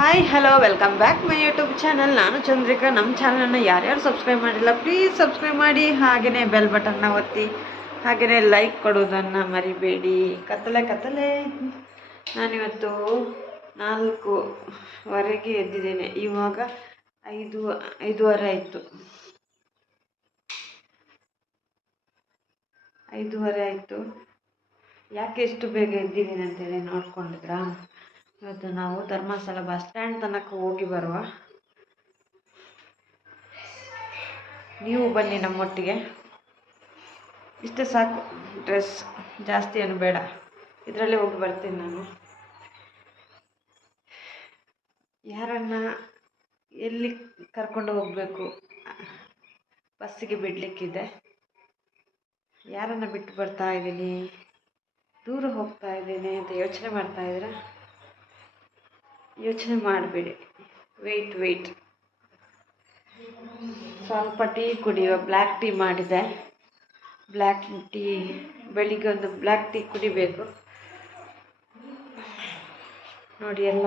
Hi hello welcome back my YouTube channel ನಾನು ಚಂದ್ರಿಕಾ. ನಮ್ಮ ಚಾನಲನ್ನು ಯಾರ್ಯಾರು ಸಬ್ಸ್ಕ್ರೈಬ್ ಮಾಡಿಲ್ಲ ಪ್ಲೀಸ್ ಸಬ್ಸ್ಕ್ರೈಬ್ ಮಾಡಿ. ಹಾಗೆಯೇ ಬೆಲ್ ಬಟನ್ನ ಒತ್ತಿ. ಹಾಗೆಯೇ ಲೈಕ್ ಕೊಡೋದನ್ನು ಮರಿಬೇಡಿ. ಕತ್ತಲೆ ಕತ್ತಲೆ. ನಾನಿವತ್ತು ನಾಲ್ಕುವರೆಗೆ ಎದ್ದಿದ್ದೇನೆ. ಇವಾಗ ಐದು, ಐದೂವರೆ ಆಯಿತು. ಐದೂವರೆ ಆಯಿತು. ಯಾಕೆ ಎಷ್ಟು ಬೇಗ ಎದ್ದಿದ್ದೀನಿ ಅಂತೇಳಿ ನೋಡ್ಕೊಂಡಿದ್ರಾ? ಇವತ್ತು ನಾವು ಧರ್ಮಸ್ಥಳ ಬಸ್ ಸ್ಟ್ಯಾಂಡ್ ತನಕ ಹೋಗಿ ಬರುವ. ನೀವು ಬನ್ನಿ ನಮ್ಮೊಟ್ಟಿಗೆ. ಇಷ್ಟು ಸಾಕು, ಡ್ರೆಸ್ ಜಾಸ್ತಿ ಏನು ಬೇಡ. ಇದರಲ್ಲೇ ಹೋಗಿ ಬರ್ತೀನಿ ನಾನು. ಯಾರನ್ನ ಎಲ್ಲಿ ಕರ್ಕೊಂಡು ಹೋಗಬೇಕು? ಬಸ್ಸಿಗೆ ಬಿಡಲಿಕ್ಕಿದೆ. ಯಾರನ್ನು ಬಿಟ್ಟು ಬರ್ತಾ ಇದ್ದೀನಿ? ದೂರ ಹೋಗ್ತಾ ಇದ್ದೀನಿ ಅಂತ ಯೋಚನೆ ಮಾಡ್ತಾ ಇದ್ದೀರಾ? ಯೋಚನೆ ಮಾಡಬೇಡಿ. ವೆಯ್ಟ್ ವೆಯ್ಟ್ ಸ್ವಲ್ಪ ಟೀ ಕುಡಿಯುವ ಬ್ಲ್ಯಾಕ್ ಟೀ ಮಾಡಿದೆ. ಬ್ಲ್ಯಾಕ್ ಟೀ ಬೆಳಿಗ್ಗೆ ಒಂದು ಬ್ಲ್ಯಾಕ್ ಟೀ ಕುಡಿಬೇಕು. ನೋಡಿ ಎಲ್ಲ,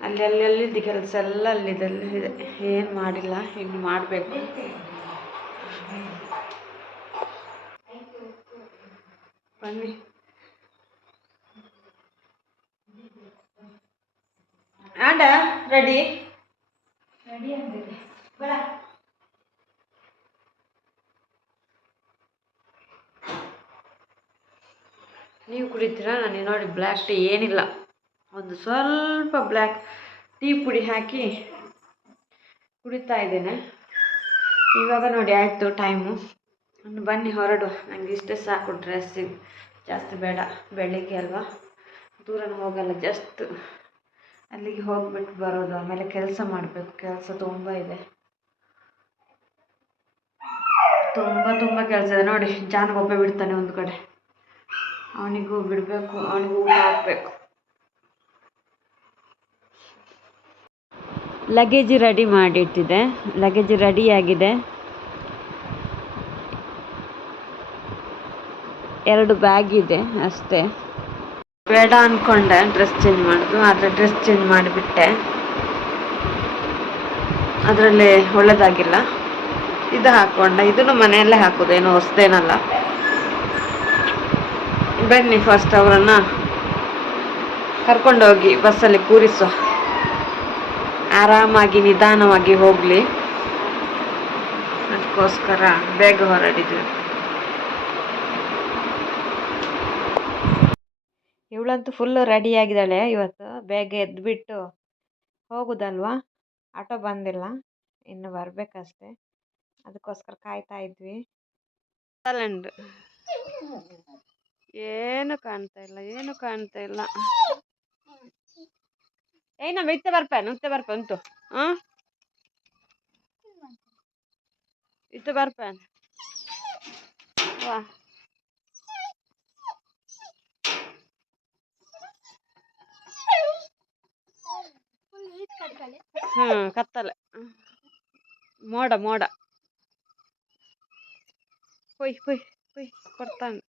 ಅಲ್ಲಿ ಅಲ್ಲಿ, ಅಲ್ಲಿದ್ದು ಕೆಲಸ ಎಲ್ಲ ಅಲ್ಲಿದೆ ಇದೆ ಏನು ಮಾಡಿಲ್ಲ, ಇನ್ನು ಮಾಡಬೇಕು. ಬನ್ನಿ. ಆಂಡ ರೆಡಿ ರೆಡಿ ಅಂದಿದೆ ಬರ ನೀವು ಕುಡಿತೀರಾ? ನನಗೆ ನೋಡಿ ಬ್ಲ್ಯಾಕ್ ಟೀ ಏನಿಲ್ಲ. ಒಂದು ಸ್ವಲ್ಪ ಬ್ಲ್ಯಾಕ್ ಟೀ ಪುಡಿ ಹಾಕಿ ಕುಡಿತಾ ಇದ್ದೇನೆ. ಇವಾಗ ನೋಡಿ ಆಯಿತು ಟೈಮು ಒಂದು ಬನ್ನಿ ಹೊರಡು. ನನಗೆ ಇಷ್ಟೇ ಸಾಕು ಡ್ರೆಸ್ಸಿಗೆ ಜಾಸ್ತಿ ಬೇಡ. ಬೆಳಿಗ್ಗೆ ಅಲ್ವಾ? ದೂರನೂ ಹೋಗಲ್ಲ ಜಸ್ಟ್ ಅಲ್ಲಿಗೆ ಹೋಗ್ಬಿಟ್ಟು ಬರೋದು, ಆಮೇಲೆ ಕೆಲಸ ಮಾಡಬೇಕು. ಕೆಲಸ ತುಂಬ ಇದೆ. ತುಂಬ ತುಂಬ ಕೆಲಸ ಇದೆ. ನೋಡಿ ಒಬ್ಬ ಬಿಡ್ತಾನೆ ಒಂದು ಕಡೆ. ಅವನಿಗೂ ಬಿಡಬೇಕು, ಅವನಿಗೂ ಊಟ ಹಾಕಬೇಕು. Luggage ready ಮಾಡಿಟ್ಟಿದೆ. ಲಗೇಜ್ ರೆಡಿಯಾಗಿದೆ ಎರಡು ಬ್ಯಾಗ್ ಇದೆ ಅಷ್ಟೇ. ಬೇಡ ಅಂದ್ಕೊಂಡೆ ಡ್ರೆಸ್ ಚೇಂಜ್ ಮಾಡೋದು ಆದರೆ ಡ್ರೆಸ್ ಚೇಂಜ್ ಮಾಡಿಬಿಟ್ಟೆ. ಅದರಲ್ಲಿ ಒಳ್ಳೆಯದಾಗಿಲ್ಲ ಇದು ಹಾಕ್ಕೊಂಡೆ ಇದನ್ನು ಮನೆಯಲ್ಲೇ ಹಾಕೋದು, ಏನು ಹೊಸದೇನಲ್ಲ. ಬನ್ನಿ ಫಸ್ಟ್ ಅವರನ್ನು ಕರ್ಕೊಂಡೋಗಿ ಬಸ್ಸಲ್ಲಿ ಕೂರಿಸು. ಆರಾಮಾಗಿ, ನಿಧಾನವಾಗಿ ಹೋಗಲಿ. ಅದಕ್ಕೋಸ್ಕರ ಬೇಗ ಹೊರಡಿದ್ವಿ. ಇವಳಂತೂ ಫುಲ್ ರೆಡಿ ಆಗಿದ್ದಾಳೆ ಇವತ್ತು. ಬೇಗ ಎದ್ದುಬಿಟ್ಟು ಹೋಗೋದಲ್ವಾ? ಆಟೋ ಬಂದಿಲ್ಲ. ಇನ್ನು ಬರಬೇಕಷ್ಟೆ. ಅದಕ್ಕೋಸ್ಕರ ಕಾಯ್ತಾ ಇದ್ವಿ. ಟ್ಯಾಲೆಂಟ್ ಏನು ಕಾಣ್ತಾ ಇಲ್ಲ, ಏನು ಕಾಣ್ತಾ ಇಲ್ಲ. ಏನ ಇತ್ತೆ ಬರ್ಪ ಮಿತ್ತೆ ಬರ್ಪ ಅಂತು ಹಾಂ ಇತ್ತು ಬರ್ಪ. ವಾ. ಹ್ಞೂ ಕತ್ತಲೆ. ಮೋಡ ಮೋಡ. ಹೊಯ್ ಹೊಯ್ ಹೊಯ್ ಕೊಡ್ತಾನೆ.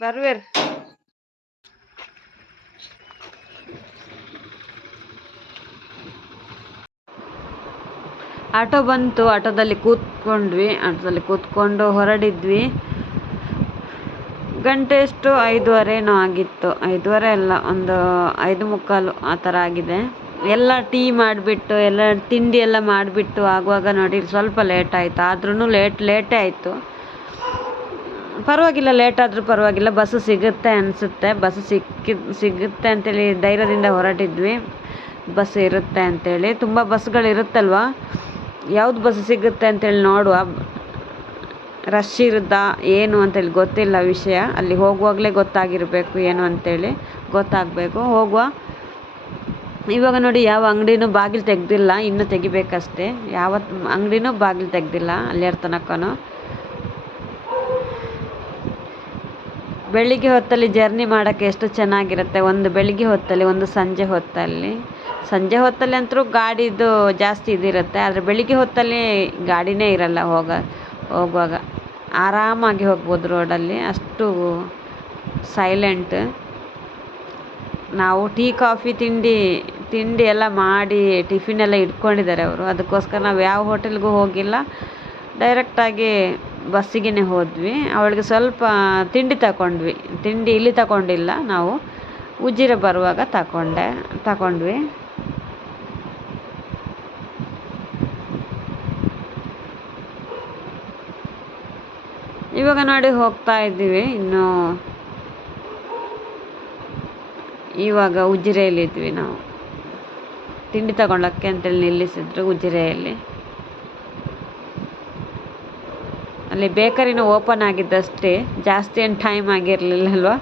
ಬರ್ವೇರ್ ಆಟೋ ಬಂತು, ಆಟೋದಲ್ಲಿ ಕೂತ್ಕೊಂಡ್ವಿ, ಆಟೋದಲ್ಲಿ ಕೂತ್ಕೊಂಡು ಹೊರಡಿದ್ವಿ. ಗಂಟೆ ಎಷ್ಟು ಐದುವರೆನೋ ಆಗಿತ್ತು. ಐದುವರೆ ಅಲ್ಲ, ಒಂದು ಐದು ಮುಕ್ಕಾಲು ಆ ಥರ ಆಗಿದೆ. ಎಲ್ಲ ಟೀ ಮಾಡಿಬಿಟ್ಟು, ಎಲ್ಲ ತಿಂಡಿ ಎಲ್ಲ ಮಾಡಿಬಿಟ್ಟು ಆಗುವಾಗ ನೋಡಿ, ಸ್ವಲ್ಪ ಲೇಟ್ ಆಯಿತು. ಆದ್ರೂ ಲೇಟ್, ಲೇಟೇ ಆಯಿತು. ಪರವಾಗಿಲ್ಲ, ಲೇಟ್ ಆದರೂ ಪರವಾಗಿಲ್ಲ. ಬಸ್ಸು ಸಿಗುತ್ತೆ ಅನಿಸುತ್ತೆ. ಬಸ್ ಸಿಕ್ಕಿ, ಸಿಗುತ್ತೆ ಅಂತೇಳಿ ಧೈರ್ಯದಿಂದ ಹೊರಟಿದ್ವಿ. ಬಸ್ ಇರುತ್ತೆ ಅಂತೇಳಿ. ತುಂಬ ಬಸ್ಗಳು ಇರುತ್ತಲ್ವ ಯಾವ್ದು ಬಸ್ ಸಿಗುತ್ತೆ ಅಂತೇಳಿ ನೋಡುವ. ರಶ್ ಇರುತ್ತಾ, ಏನು ಅಂತೇಳಿ ಗೊತ್ತಿಲ್ಲ ವಿಷಯ. ಅಲ್ಲಿ ಹೋಗುವಾಗಲೇ ಗೊತ್ತಾಗಿರಬೇಕು ಏನು ಅಂತೇಳಿ. ಗೊತ್ತಾಗಬೇಕು. ಹೋಗುವ. ಇವಾಗ ನೋಡಿ, ಯಾವ ಅಂಗಡಿನೂ ಬಾಗಿಲು ತೆಗೆದಿಲ್ಲ. ಇನ್ನೂ ತೆಗಿಬೇಕಷ್ಟೇ. ಯಾವ ಅಂಗಡಿನೂ ಬಾಗಿಲು ತೆಗೆದಿಲ್ಲ ಅಲ್ಲಿಯರ ತನಕನೂ. ಬೆಳಿಗ್ಗೆ ಹೊತ್ತಲ್ಲಿ ಜರ್ನಿ ಮಾಡೋಕ್ಕೆ ಎಷ್ಟು ಚೆನ್ನಾಗಿರುತ್ತೆ. ಒಂದು ಬೆಳಿಗ್ಗೆ ಹೊತ್ತಲ್ಲಿ, ಒಂದು ಸಂಜೆ ಹೊತ್ತಲ್ಲಿ. ಸಂಜೆ ಹೊತ್ತಲ್ಲಿ ಅಂತೂ ಗಾಡಿದು ಜಾಸ್ತಿ ಇದಿರುತ್ತೆ. ಆದರೆ ಬೆಳಿಗ್ಗೆ ಹೊತ್ತಲ್ಲಿ ಗಾಡಿನೇ ಇರಲ್ಲ ಹೋಗ, ಹೋಗುವಾಗ. ಆರಾಮಾಗಿ ಹೋಗ್ಬೋದು ರೋಡಲ್ಲಿ. ಅಷ್ಟು ಸೈಲೆಂಟ್ ನಾವು ಟೀ, ಕಾಫಿ, ತಿಂಡಿ ತಿಂಡಿ ಎಲ್ಲ ಮಾಡಿ ಟಿಫಿನ್ ಎಲ್ಲ ಇಟ್ಕೊಂಡಿದ್ದಾರೆ ಅವರು. ಅದಕ್ಕೋಸ್ಕರ ನಾವು ಯಾವ ಹೋಟೆಲ್ಗೂ ಹೋಗಿಲ್ಲ. ಡೈರೆಕ್ಟಾಗಿ ಬಸ್ಸಿಗೇ ಹೋದ್ವಿ. ಅವಳಿಗೆ ಸ್ವಲ್ಪ ತಿಂಡಿ ತಗೊಂಡ್ವಿ ತಿಂಡಿ ಇಲ್ಲಿ ತಗೊಂಡಿಲ್ಲ. ನಾವು ಉಜಿರೆ ಬರುವಾಗ ತಗೊಂಡೆ ತಗೊಂಡ್ವಿ ಇವಾಗ ನೋಡಿ ಹೋಗ್ತಾ ಇದ್ದೀವಿ. ಇನ್ನು ಇವಾಗ ಉಜಿರೆಯಲ್ಲಿದ್ವಿ ನಾವು. ತಿಂಡಿ ತಗೊಳಕ್ಕೆ ಅಂತೇಳಿ ನಿಲ್ಲಿಸಿದ್ರು ಉಜಿರೆಯಲ್ಲಿ. ಅಲ್ಲಿ ಬೇಕರಿನ ಓಪನ್ ಆಗಿದ್ದಷ್ಟೇ. ಜಾಸ್ತಿ ಏನು ಟೈಮ್ ಆಗಿರಲಿಲ್ಲ ಅಲ್ವಾ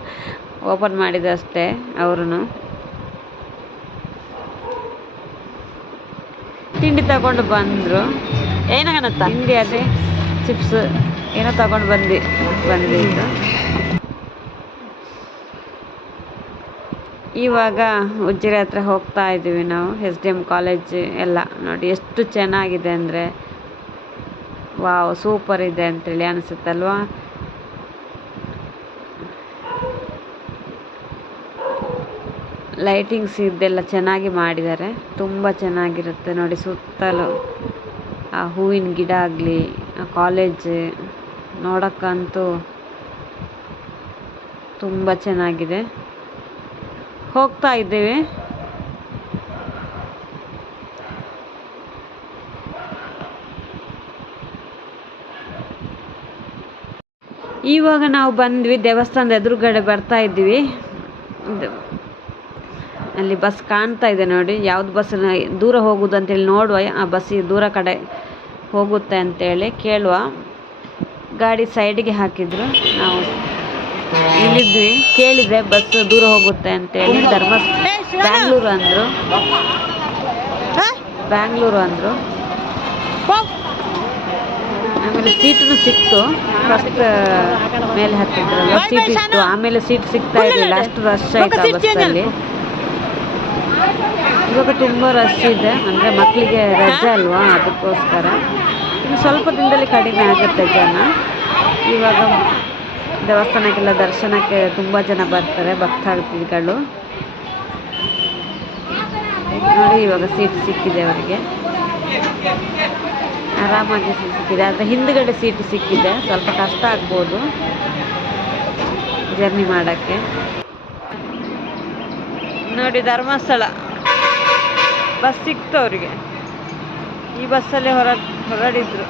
ಓಪನ್ ಮಾಡಿದಷ್ಟೇ ಅವರು ತಿಂಡಿ ತಗೊಂಡು ಬಂದರು. ಏನಾಗನತ್ತ ತಿಂಡಿ ಅದೇ ಚಿಪ್ಸ್. ಏನೋ ತಗೊಂಡು ಬಂದ್ವಿ ಬಂದ್ವಿ ಇವಾಗ ಉಜ್ಜಿರೆ ಹತ್ರ ಹೋಗ್ತಾ ಇದ್ದೀವಿ ನಾವು, ಎಸ್ ಡಿ ಎಂ ಕಾಲೇಜ್ ಎಲ್ಲ ನೋಡಿ ಎಷ್ಟು ಚೆನ್ನಾಗಿದೆ ಅಂದರೆ. ವಾವ್, ಸೂಪರ್ ಇದೆ ಅಂತೇಳಿ ಅನಿಸುತ್ತಲ್ವಾ? ಲೈಟಿಂಗ್ಸ್ ಇದೆಲ್ಲ ಚೆನ್ನಾಗಿ ಮಾಡಿದ್ದಾರೆ, ತುಂಬ ಚೆನ್ನಾಗಿರುತ್ತೆ ನೋಡಿ ಸುತ್ತಲೂ. ಆ ಹೂವಿನ ಗಿಡ ಆಗಲಿ, ಆ ಕಾಲೇಜ್. ನೋಡೋಕ್ಕಂತೂ ತುಂಬ ಚೆನ್ನಾಗಿದೆ. ಹೋಗ್ತಾ ಇದ್ದೇವೆ. ಇವಾಗ ನಾವು ಬಂದ್ವಿ ದೇವಸ್ಥಾನದ ಎದುರುಗಡೆ ಬರ್ತಾ ಇದ್ವಿ ಅಲ್ಲಿ ಬಸ್ ಕಾಣ್ತಾ ಇದೆ ನೋಡಿ. ಯಾವ್ದು ಬಸ್ ದೂರ ಹೋಗುದು ಅಂತೇಳಿ ನೋಡುವ. ಆ ಬಸ್ ದೂರ ಕಡೆ ಹೋಗುತ್ತೆ ಅಂತೇಳಿ ಕೇಳುವ. ಗಾಡಿ ಸೈಡಿಗೆ ಹಾಕಿದ್ರು. ನಾವು ಇಳಿದ್ವಿ ಕೇಳಿದೆ ಬಸ್ ದೂರ ಹೋಗುತ್ತೆ ಅಂತೇಳಿ ಧರ್ಮಸ್ ಬ್ಯಾಂಗ್ಳೂರು ಅಂದರು. ಬ್ಯಾಂಗ್ಳೂರು ಅಂದರು. ಆಮೇಲೆ ಸೀಟು ಸಿಕ್ತು. ಫಸ್ಟ್ ಮೇಲೆ ಹತ್ತಿದ್ರಲ್ಲ ಸೀಟ್ ಇತ್ತು. ಆಮೇಲೆ ಸೀಟ್ ಸಿಗ್ತಾ ಇರಲಿಲ್ಲ ಅಷ್ಟು ರಶ್ ಆಯ್ತು ಆ ಬಸ್ಸಲ್ಲಿ. ಇವಾಗ ತುಂಬ ರಶ್ ಇದೆ. ಅಂದರೆ ಮಕ್ಕಳಿಗೆ ರಜೆ ಅಲ್ವಾ? ಅದಕ್ಕೋಸ್ಕರ. ಇನ್ನು ಸ್ವಲ್ಪ ದಿನದಲ್ಲಿ ಕಡಿಮೆ ಆಗುತ್ತೆ ಜನ. ಇವಾಗ ದೇವಸ್ಥಾನಕ್ಕೆಲ್ಲ ದರ್ಶನಕ್ಕೆ ತುಂಬ ಜನ ಬರ್ತಾರೆ, ಭಕ್ತಾದಿಗಳು. ನೋಡಿ, ಇವಾಗ ಸೀಟ್ ಸಿಕ್ಕಿದೆ ಅವರಿಗೆ. ಆರಾಮಾಗಿ ಸೀಟ್ ಸಿಕ್ಕಿದೆ. ಆದರೆ ಹಿಂದ್ಗಡೆ ಸೀಟ್ ಸಿಕ್ಕಿದೆ. ಸ್ವಲ್ಪ ಕಷ್ಟ ಆಗ್ಬೋದು ಜರ್ನಿ ಮಾಡೋಕ್ಕೆ. ನೋಡಿ, ಧರ್ಮಸ್ಥಳ. ಬಸ್ ಸಿಕ್ತು ಅವರಿಗೆ. ಈ ಬಸ್ಸಲ್ಲೇ ಹೊರ ಹೊರಡಿದ್ರು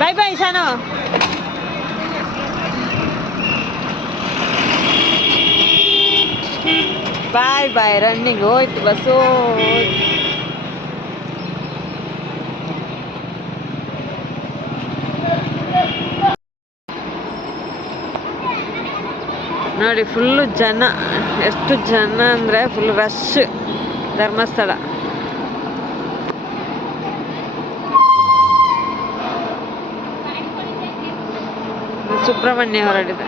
bye bye Shanu bye bye running ಹೋಯ್ತು ಬಸ್ಸು ನೋಡಿ ಫುಲ್ಲು ಜನ ಎಷ್ಟು ಜನ ಅಂದರೆ ಫುಲ್ ರಶ್ ಧರ್ಮಸ್ಥಳ ಸುಬ್ರಹ್ಮಣ್ಯ ಹೊರಡಿದೆ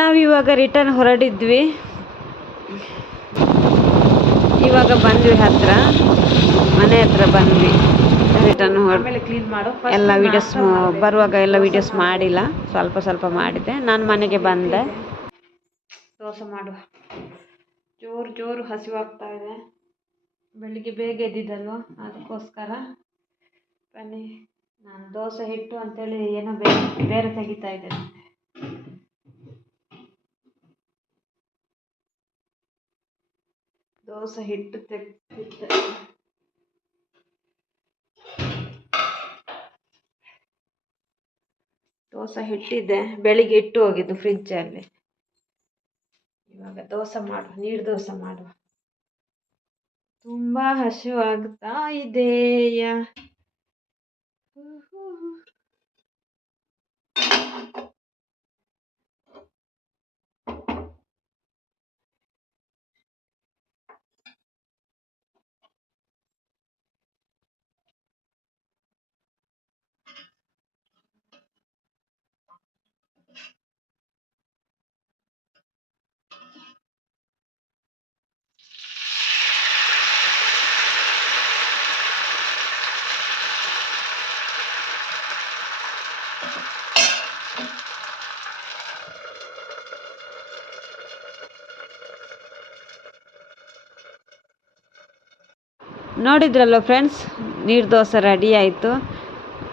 ನಾವಿವಾಗ ರಿಟರ್ನ್ ಹೊರಡಿದ್ವಿ ಇವಾಗ ಬಂದ್ವಿ ಹತ್ರ. ಮನೆ ಹತ್ರ ಬಂದ್ವಿ. ರಿಟರ್ನ್ ಕ್ಲೀನ್ ಮಾಡೋ. ಎಲ್ಲ ವೀಡಿಯೋಸ್ ಬರುವಾಗ ಎಲ್ಲ ವೀಡಿಯೋಸ್ ಮಾಡಿಲ್ಲ. ಸ್ವಲ್ಪ ಸ್ವಲ್ಪ ಮಾಡಿದೆ. ನಾನು ಮನೆಗೆ ಬಂದೆ. ದೋಸೆ ಮಾಡುವ ಜೋರು ಜೋರು ಹಸಿವಾಗ್ತಾ ಇದೆ. ಬೆಳಿಗ್ಗೆ ಬೇಗ ಎದ್ದಿದ್ದಲ್ವ? ಅದಕ್ಕೋಸ್ಕರ ಬನ್ನಿ. ನಾನು ದೋಸೆ ಹಿಟ್ಟು ಅಂತೇಳಿ ಏನೋ ಬೇರೆ ಬೇರೆ ತೆಗಿತಾ ಇದ್ದೇನೆ. ದೋಸೆ ಹಿಟ್ಟು ತೆಗ್ದಿದ್ದೆ ದೋಸೆ ಹಿಟ್ಟಿದೆ, ಬೆಳಿಗ್ಗೆ ಇಟ್ಟು ಹೋಗಿದ್ದು ಫ್ರಿಜ್ಜಲ್ಲಿ ಇವಾಗ ದೋಸೆ ಮಾಡುವ, ನೀರು ದೋಸೆ ಮಾಡುವ. ತುಂಬ ಹಸಿವಾಗ್ತಾ ಇದೆಯ? ನೋಡಿದ್ರಲ್ಲ ಫ್ರೆಂಡ್ಸ್ ನೀರು ದೋಸೆ ರೆಡಿ ಆಯಿತು.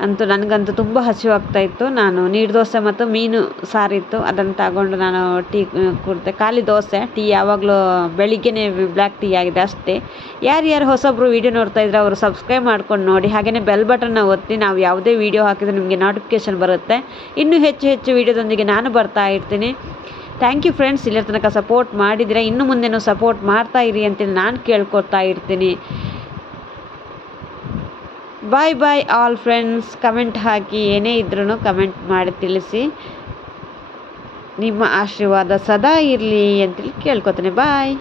ಅಂತೂ ನನಗಂತೂ ತುಂಬ ಹಸಿವಾಗ್ತಾಯಿತ್ತು ನಾನು ನೀರು ದೋಸೆ ಮತ್ತು ಮೀನು ಸಾರಿತ್ತು. ಅದನ್ನು ತಗೊಂಡು ನಾನು ಟೀ ಕುಡಿದೆ. ಖಾಲಿ ದೋಸೆ, ಟೀ ಯಾವಾಗಲೂ ಬೆಳಿಗ್ಗೆನೇ ಬ್ಲ್ಯಾಕ್ ಟೀ ಆಗಿದೆ ಅಷ್ಟೇ. ಯಾರ್ಯಾರು ಹೊಸೊಬ್ಬರು ವೀಡಿಯೋ ನೋಡ್ತಾ ಇದ್ರೆ ಅವರು ಸಬ್ಸ್ಕ್ರೈಬ್ ಮಾಡ್ಕೊಂಡು ನೋಡಿ. ಹಾಗೆಯೇ ಬೆಲ್ ಬಟನ್ನ ಒತ್ತಿ ನಾವು ಯಾವುದೇ ವೀಡಿಯೋ ಹಾಕಿದ್ರೆ ನಿಮಗೆ ನೋಟಿಫಿಕೇಷನ್ ಬರುತ್ತೆ. ಇನ್ನೂ ಹೆಚ್ಚು ಹೆಚ್ಚು ವೀಡಿಯೋದೊಂದಿಗೆ ನಾನು ಬರ್ತಾ ಇರ್ತೀನಿ. ಥ್ಯಾಂಕ್ ಯು ಫ್ರೆಂಡ್ಸ್ ಇಲ್ಲರ ತನಕ ಸಪೋರ್ಟ್ ಮಾಡಿದರೆ ಇನ್ನು ಮುಂದೆನೂ ಸಪೋರ್ಟ್ ಮಾಡ್ತಾ ಇರಿ ಅಂತೇಳಿ ನಾನು ಕೇಳ್ಕೊತಾ ಇರ್ತೀನಿ. Bye bye all friends comment ಹಾಕಿ, ಏನೇ ಇದ್ರೂ ಕಮೆಂಟ್ ಮಾಡಿ ತಿಳಿಸಿ. ನಿಮ್ಮ ಆಶೀರ್ವಾದ ಸದಾ ಇರಲಿ ಅಂತೇಳಿ ಕೇಳ್ಕೊತೇನೆ. ಬಾಯ್